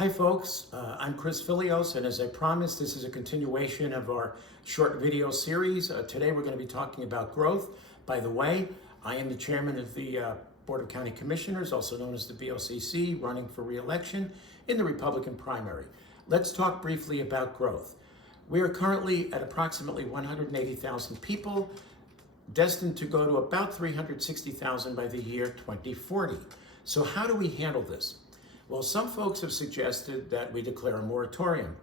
Hi folks, I'm Chris Filios, and as I promised, this is a continuation of our short video series. Today we're going to be talking about growth. By the way, I am the chairman of the Board of County Commissioners, also known as the BOCC, running for re-election in the Republican primary. Let's talk briefly about growth. We are currently at approximately 180,000 people, destined to go to about 360,000 by the year 2040. So how do we handle this? Well, some folks have suggested that we declare a moratorium.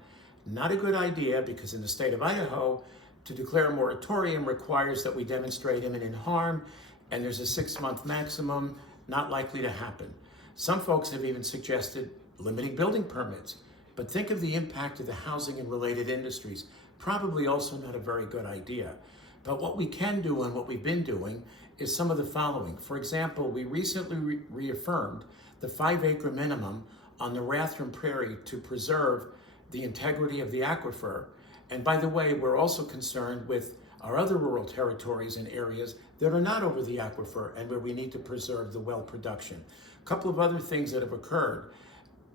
Not a good idea, because in the state of Idaho, to declare a moratorium requires that we demonstrate imminent harm, and there's a 6-month maximum, not likely to happen. Some folks have even suggested limiting building permits, but think of the impact of the housing and related industries. Probably also not a very good idea. But what we can do and what we've been doing is some of the following. For example, we recently reaffirmed the 5-acre minimum on the Rathdrum Prairie to preserve the integrity of the aquifer. And by the way, we're also concerned with our other rural territories and areas that are not over the aquifer and where we need to preserve the well production. A couple of other things that have occurred.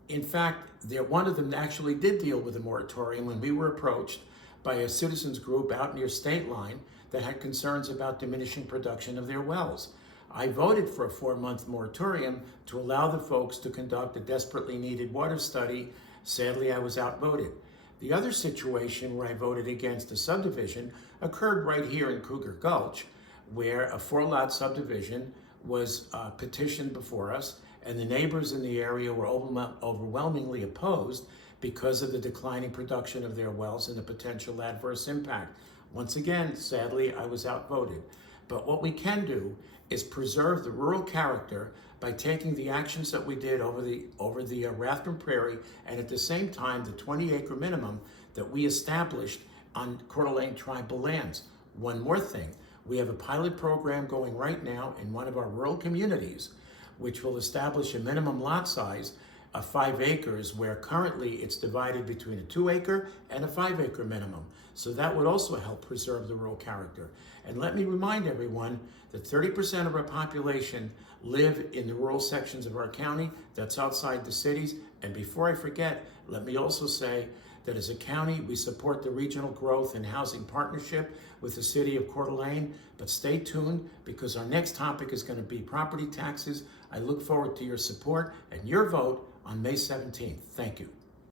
In fact, one of them actually did deal with a moratorium when we were approached by a citizens group out near State Line that had concerns about diminishing production of their wells. I voted for a 4-month moratorium to allow the folks to conduct a desperately needed water study. Sadly, I was outvoted. The other situation where I voted against a subdivision occurred right here in Cougar Gulch, where a 4-lot subdivision was petitioned before us, and the neighbors in the area were overwhelmingly opposed because of the declining production of their wells and the potential adverse impact. Once again, sadly, I was outvoted. But what we can do is preserve the rural character by taking the actions that we did over the Rathdrum Prairie, and at the same time, the 20-acre minimum that we established on Coeur d'Alene tribal lands. One more thing, we have a pilot program going right now in one of our rural communities, which will establish a minimum lot size of 5 acres, where currently it's divided between a 2-acre and a 5-acre minimum. So that would also help preserve the rural character. And let me remind everyone that 30% of our population live in the rural sections of our county. That's outside the cities. And before I forget, let me also say that as a county, we support the regional growth and housing partnership with the city of Coeur d'Alene. But stay tuned, because our next topic is going to be property taxes. I look forward to your support and your vote on May 17th. Thank you.